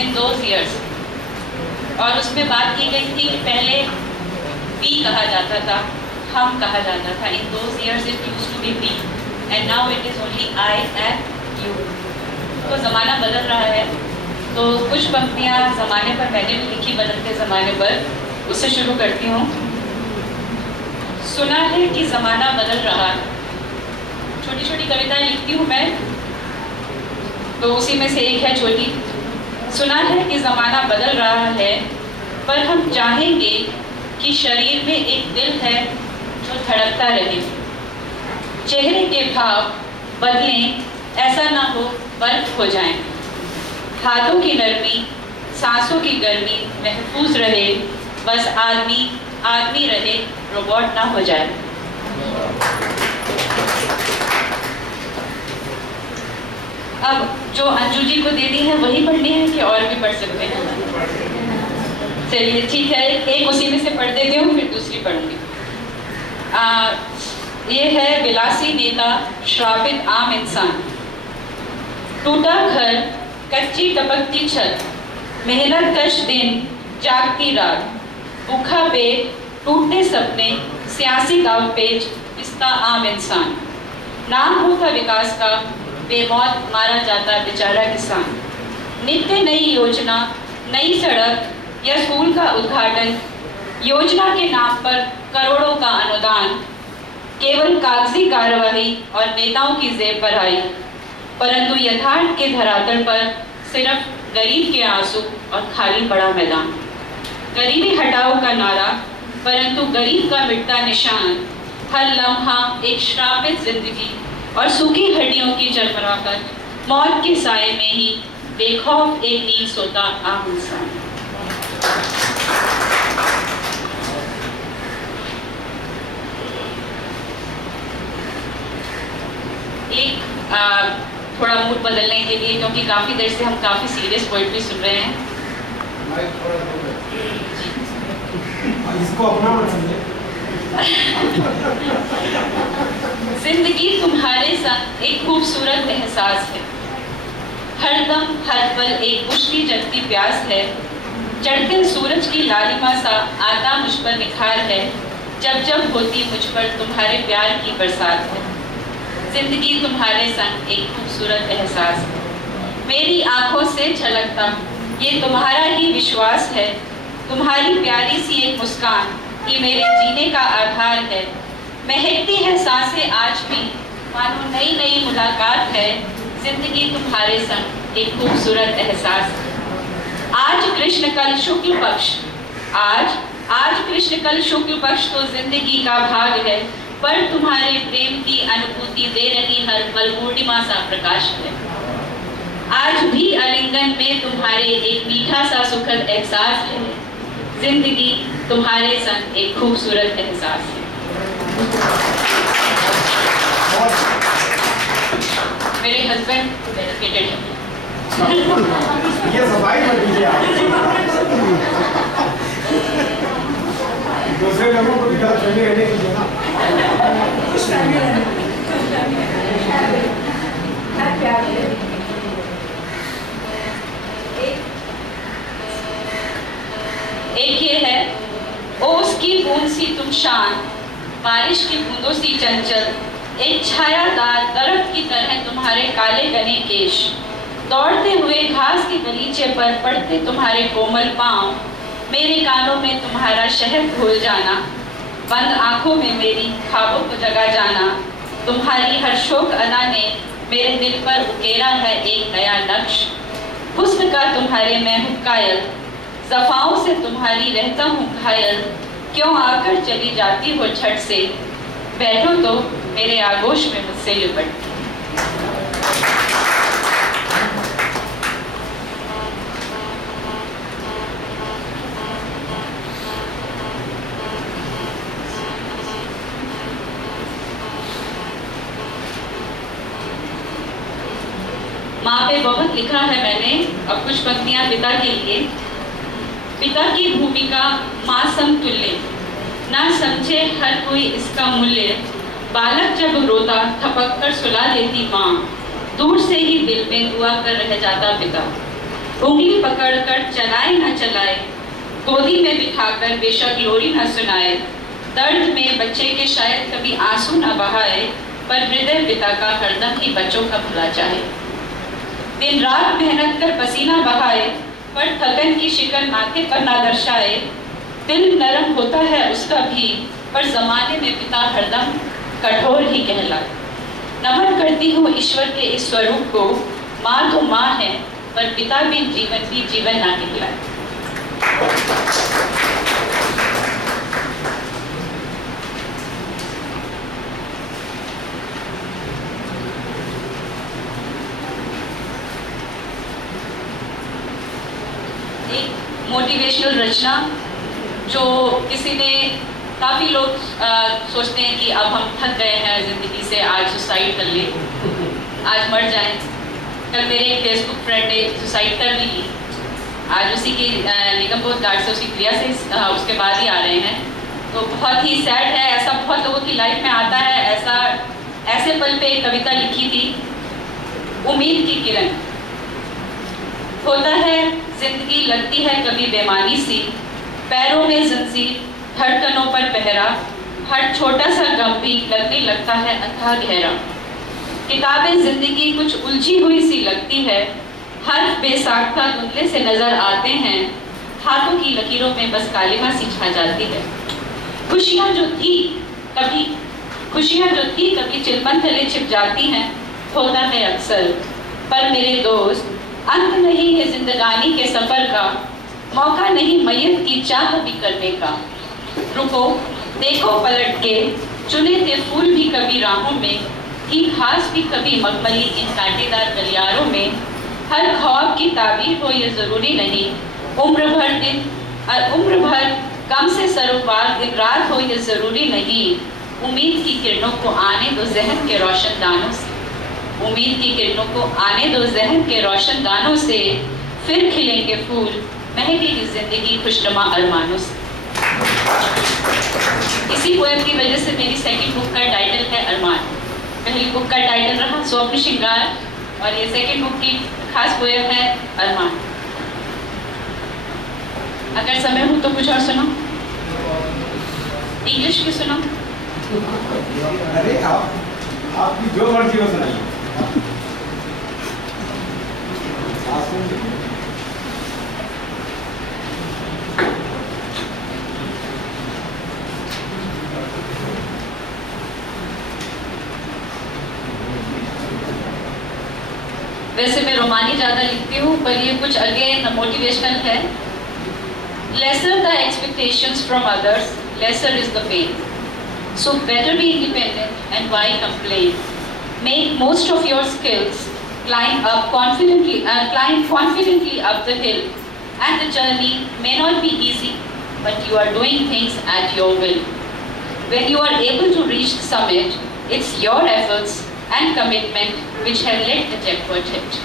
In those years, और उसमें बात की गई थी कि पहले वी कहा जाता था, हम कहा जाता था। In those years it used to be we and now it is only I and you. तो ज़माना बदल रहा है, तो कुछ पंक्तियाँ ज़माने पर मैंने भी लिखी, बदलते ज़माने पर, उससे शुरू करती हूँ। सुना है कि ज़माना बदल रहा है। छोटी छोटी कविताएं लिखती हूँ मैं, तो उसी में से एक है छोटी। सुना है कि ज़माना बदल रहा है, पर हम चाहेंगे कि शरीर में एक दिल है जो धड़कता रहे। चेहरे के भाव बदलें, ऐसा ना हो बर्फ हो जाएं। हाथों की नरमी, सांसों की गर्मी महफूज रहे, बस आदमी आदमी रहे, रोबोट ना हो जाए। अब जो अंजू जी को देनी है वही पढ़नी है कि और भी पढ़ सकते हैं? चलिए ठीक है, एक उसी में से पढ़ देती हूँ, फिर दूसरी पढ़ूंगी। ये है विलासी नेता श्रापित आम इंसान। टूटा घर, कच्ची टपकती छत, मेहनत कश दिन, जागती रात, भूखा पेट, टूटते सपने, सियासी दावपेच, पिसता आम इंसान। नाम होता विकास का, बेमौत मारा जाता बेचारा किसान। नित्य नई योजना, नई सड़क या स्कूल का उद्घाटन, योजना के नाम पर करोड़ों का अनुदान, केवल कागजी कार्रवाई और नेताओं की जेब पर आई, परंतु यथार्थ के धरातल पर सिर्फ गरीब के आंसू और खाली पड़ा मैदान। गरीबी हटाओ का नारा, परंतु गरीब का मिटता निशान। हर लम्हा एक श्रापित जिंदगी और सूखी हड्डियों की चरमराहट, मौत के साए में ही बेखौफ एक नींद सोता आम इंसान। एक थोड़ा मूड बदलने के लिए, क्योंकि काफी देर से हम काफी सीरियस पोएट्री सुन रहे हैं। इसको अपना मत समझे। जिंदगी तुम्हारे साथ एक खूबसूरत एहसास है, हरदम हर पल एक बुझती जगती प्यास है। चढ़ते सूरज की लालिमा सा आता मुझ पर निखार है, जब जब होती मुझ पर तुम्हारे प्यार की बरसात है। जिंदगी तुम्हारे संग एक खूबसूरत एहसास है, मेरी आंखों से झलकता ये तुम्हारा ही विश्वास है। तुम्हारी प्यारी सी एक मुस्कान ये मेरे जीने का आधार है। महकती है सांसें आज भी, मानो नई नई मुलाकात है। जिंदगी तुम्हारे संग एक खूबसूरत एहसास है। आज कृष्ण कल शुक्ल पक्ष, आज कृष्ण कल शुक्ल पक्ष तो जिंदगी का भाग है, पर तुम्हारे प्रेम की अनुभूति दे रही हर पल पूर्णिमा सा प्रकाश है। आज भी आलिंगन में तुम्हारे एक मीठा सा सुखद एहसास है। जिंदगी तुम्हारे संग एक खूबसूरत एहसास है। मेरे हस्बैंड डेडिकेटेड है। ये सफाई कर दीजिए आप। दूसरे लोगों को भी गलत फहमी रहने दीजिए ना। एक ये है, ओस की बूंद सी तुम शान, बारिश की बूंदों सी चंचल, एक छायादार दरख्त की तरह तुम्हारे काले घने केश, दौड़ते हुए घास के गलीचे पर पड़ते तुम्हारे कोमल पांव, मेरे कानों में तुम्हारा शहद घोल जाना, बंद आंखों में मेरी ख्वाबों को जगा जाना। तुम्हारी हर शोक अदा ने मेरे दिल पर उकेरा है एक नया नक्श। हुस्न का तुम्हारे मैं हूँ कायल, ज़फ़ाओं से तुम्हारी रहता हूँ घायल। क्यों आकर चली जाती हो झट से, बैठो तो मेरे आगोश में मुझसे लिपट। माँ पे बहुत लिखा है मैंने, अब कुछ पंक्तियाँ पिता के लिए। पिता की भूमिका माँ समतुल्य, ना समझे हर कोई इसका मूल्य। बालक जब रोता थपक कर सुला देती माँ, दूर से ही दिल में दुआ कर रह जाता पिता। उंगली पकड़कर चलाए न चलाए, गोदी में बिठाकर बेशक लोरी न सुनाए, दर्द में बच्चे के शायद कभी आंसू न बहाए, पर हृदय पिता का हरदम ही बच्चों का भला चाहे। दिन रात मेहनत कर पसीना बहाए, पर थकन की शिकन माथे पर न दर्शाए, दिल नरम होता है उसका भी, पर जमाने में पिता हरदम कठोर ही कहलाए। नमन करती हूँ ईश्वर के इस स्वरूप को, माँ तो माँ है, पर पिता बिन जीवन भी जीवन ना निकला। एक मोटिवेशनल रचना जो किसी ने, काफ़ी लोग सोचते हैं कि अब हम थक गए हैं ज़िंदगी से, आज सुसाइड कर ले, आज मर जाएं। कल मेरे एक फेसबुक फ्रेंड ने सुसाइड कर ली, आज उसी की निगमबोध घाट से, उसकी क्रिया से उसके बाद ही आ रहे हैं। तो बहुत ही सैड है, ऐसा बहुत लोगों की लाइफ में आता है। ऐसे पल पे एक कविता लिखी थी, उम्मीद की किरण। होता है जिंदगी लगती है कभी बेमानी सी, पैरों में जंजीर, धड़कनों पर पहरा, हर छोटा सा गम भी लगने लगता है अथाह गहरा। किताबें जिंदगी कुछ उलझी हुई सी लगती है, हर्फ बेसाख्ता धुंधले से नजर आते हैं, हाथों की लकीरों में बस कालिमा सी छा जाती है। खुशियां जो थी कभी चिलमन तले छिप जाती हैं, होता है अक्सर। पर मेरे दोस्त, अंत नहीं है जिंदगानी के सफर का, मौका नहीं मैयत की चाह भी करने का। रुको देखो पलट के, चुने थे फूल भी कभी राहों में, थी घास भी कभी मखमली इन कांटेदार गलियारों में। हर ख्वाब की ताबीर हो ये जरूरी नहीं, उम्र भर कम से सरोपार दिन रात हो ये जरूरी नहीं। उम्मीद की किरणों को आने दो जहन के रोशन दानों से, उम्मीद की किरणों को आने दो जहन के रोशन दानों से, फिर खिलेंगे फूल महकेगी जिंदगी खुशनुमा अरमानों से। इसी पोएम की वजह से मेरी सेकंड बुक का टाइटल है अरमान। पहली बुक का टाइटल रहा स्वप्न श्रृंगार, और ये सेकंड बुक की खास पोएम है अरमान। अगर समय हो तो कुछ और सुनो, इंग्लिश की सुनो। अरे आपकी जो मर्जी हो सुनाइए। वैसे मैं रोमानी ज़्यादा लिखती हूँ, पर ये कुछ अगेन मोटिवेशनल है। Lesser the expectations from others, lesser is the pain. So better be independent and why complain? Make most of your skills, climb confidently up the hill, and the journey may not be easy, but you are doing things at your will. When you are able to reach the summit, it's your efforts and commitment which have led the jackpot hit.